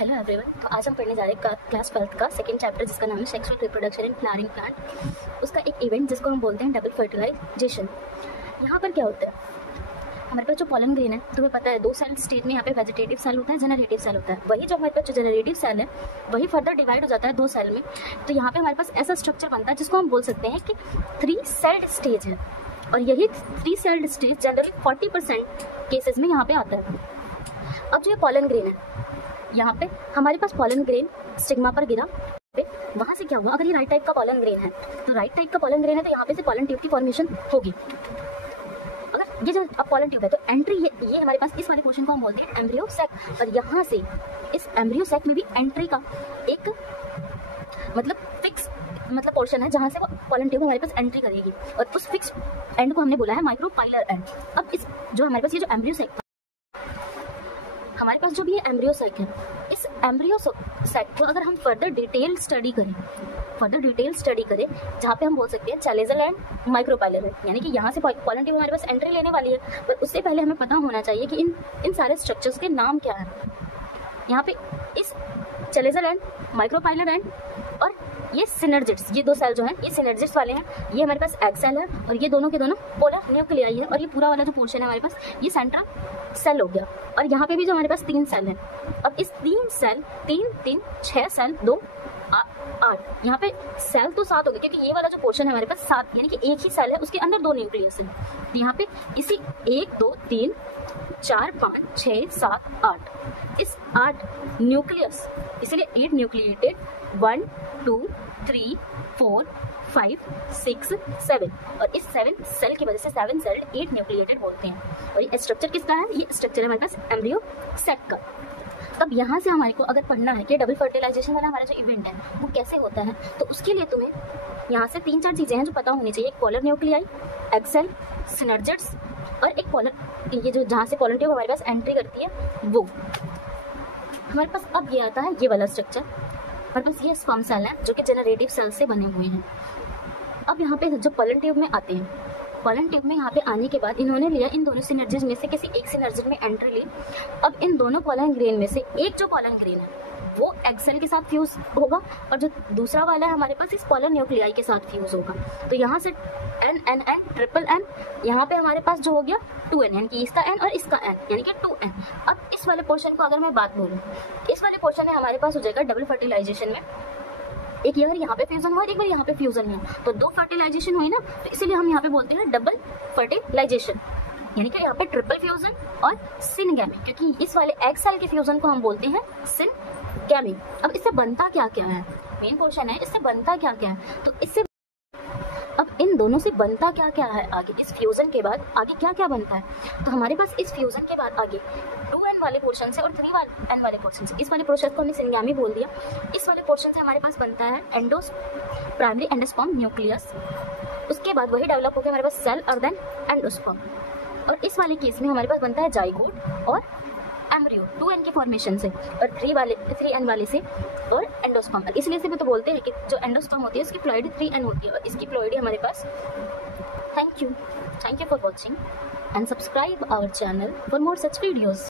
Hello everyone. तो आज हम पढ़ने जा रहे हैं क्लास 12th का सेकंड चैप्टर जिसका नाम है sexual reproduction in flowering plant. उसका एक इवेंट जिसको हम बोलते हैं डबल फर्टिलाइजेशन। यहाँ पर क्या होता है, हमारे पास जो पॉलन ग्रेन है, तुम्हें पता है दो सेल स्टेज में यहाँ पे वेजिटेटिव सेल होता है, जनरेटिव सेल होता है। वही जो हमारे पास जो जनरेटिव सेल है वही फर्दर डिवाइड हो जाता है दो सेल में। तो यहाँ पे हमारे पास ऐसा स्ट्रक्चर बनता है जिसको हम बोल सकते हैं कि 3 सेल्ड स्टेज है। और यही 3 सेल्ड स्टेज जनरली 40% केसेस में यहाँ पे आता है। अब जो ये पॉलन ग्रेन है, यहाँ पे हमारे पास पॉलन ग्रेन स्टिग्मा पर गिरा, वहाँ से क्या हुआ, अगर ये राइट टाइप का पॉलन ग्रेन है तो राइट टाइप का पॉलन ग्रेन है तो यहाँ पे से पॉलन ट्यूब की फॉर्मेशन होगी। अगर ये जो अब पॉलन ट्यूब है तो एंट्री ये हमारे पास इस वाले पोर्शन को हम बोलते हैं एम्ब्रियो सैक। और यहाँ से इस एम्ब्रियो सैक में भी एंट्री का एक मतलब फिक्स पोर्शन है जहाँ से वो पॉलन ट्यूब हमारे पास एंट्री करेगी। और उस फिक्स एंड को हमने बोला है माइक्रोपाइलर एंड। अब इस जो हमारे पास ये जो एम्ब्रियो सैक, हमारे पास जो भी ये एम्ब्रियो सैक है, इस एम्ब्रियो सैक को अगर हम फर्दर डिटेल स्टडी करें जहाँ पे हम बोल सकते हैं चैलेजल एंड माइक्रोपाइलर है, यानी कि यहाँ से पॉलन ट्यूब हमारे पास एंट्री लेने वाली है। पर उससे पहले हमें पता होना चाहिए कि इन सारे स्ट्रक्चर्स के नाम क्या है। यहाँ पे इस चैलेजल एंड, माइक्रोपाइलर एंड और ये सिनर्जिड्स, ये दो सेल जो हैं ये सिनर्जिड्स वाले हैं। ये हमारे पास एग सेल है और ये दोनों के दोनों पोलर न्यूक्लियाई है। और ये पूरा वाला जो पोर्शन है हमारे पास ये सेंट्रल सेल हो गया। और यहाँ पे भी जो हमारे पास 3 सेल है। अब इस 3 सेल 3 6 सेल 2 8, यहाँ पे सेल तो 7 हो गए क्योंकि ये वाला जो पोर्शन है हमारे पास 7, यानी कि एक ही सेल है, उसके अंदर 2 न्यूक्लियस है। तो यहाँ पे इसी 1 2 3 4 5 6 7 8, इस 8 न्यूक्लियस, इसलिए 8 न्यूक्लिएटेड 1 2 3 4 5 6 7। और इस 7 सेल की वजह से 7 सेल्ड 8 न्यूक्लिएटेड बोलते हैं। और ये स्ट्रक्चर किसका है, ये स्ट्रक्चर है हमारे पास एम्ब्रियो सैक का। तब यहाँ से हमारे को अगर पढ़ना है कि डबल फर्टिलाइजेशन वाला हमारा जो इवेंट है वो कैसे होता है, तो उसके लिए तुम्हें यहाँ से 3-4 चीज़ें हैं जो पता होनी चाहिए। एक polar nuclei, egg cell, synergids और एक पॉलर, ये जो जहाँ से पॉलन ट्यूब हमारे पास एंट्री करती है वो हमारे पास। अब ये आता है ये वाला स्ट्रक्चर, हमारे पास ये स्पर्म सेल है जो कि जनरेटिव सेल से बने हुए हैं। अब यहाँ पे जो पॉलन ट्यूब में आते हैं, पॉलन ट्यूब में यहाँ पे आने के बाद इन्होंने लिया इन दोनों सिनर्जिड में से किसी एक सिनर्जिड में एंट्री ली। अब इन दोनों पॉलन ग्रेन में से एक जो पॉलन ग्रेन है वो एग सेल के साथ फ्यूज होगा और जो दूसरा वाला है हमारे पास इस पॉलन न्यूक्लियाई के साथ फ्यूज होगा। तो यहाँ से N ट्रिपल N, यहाँ पे हमारे पास जो हो गया 2N, यानी कि इसका N और इसका N यानी कि 2N। अब इस वाले पोर्शन को अगर मैं बात बोलूँ, इस वाले पोर्शन में हमारे पास हो जाएगा डबल फर्टिलाइजेशन में एक बार यहाँ पे फ्यूजन हुआ, एक बार यहाँ पे फ्यूजन हुआ, तो 2 फर्टिलाइजेशन हुई ना, तो इसीलिए हम यहाँ पे बोलते हैं डबल फर्टिलाइजेशन, यानी कि यहाँ पे ट्रिपल फ्यूजन और सिनगैमी, क्योंकि इस वाले एग सेल के फ्यूजन को हम बोलते हैं सिनगैमी। अब इससे बनता क्या क्या है, मेन क्वेश्चन है इससे बनता क्या क्या है। तो इससे अब इन दोनों से बनता क्या क्या है आगे, इस फ्यूजन के बाद आगे क्या क्या बनता है। तो हमारे पास इस फ्यूजन के बाद आगे 2N वाले पोर्शन से और 3N वाले पोर्शन से, इस वाले प्रोसेस को हमने सिनगैमी बोल दिया। इस वाले पोर्शन से हमारे पास बनता है प्राइमरी एंडोस्पर्म न्यूक्लियस। उसके बाद वही डेवलप हो गया हमारे पास सेल और देन एंडोस्पर्म। और इस वाले केस में हमारे पास बनता है जाइगोट और एम्ब्रियो 2N के फॉर्मेशन से, और 3N वाले से और एंडोस्पर्म। इसलिए से भी तो बोलते हैं कि जो एंडोस्पर्म होती है उसकी प्लॉइडी 3N होती है और इसकी प्लॉइडी हमारे पास। Thank you for watching and subscribe our channel for more such videos.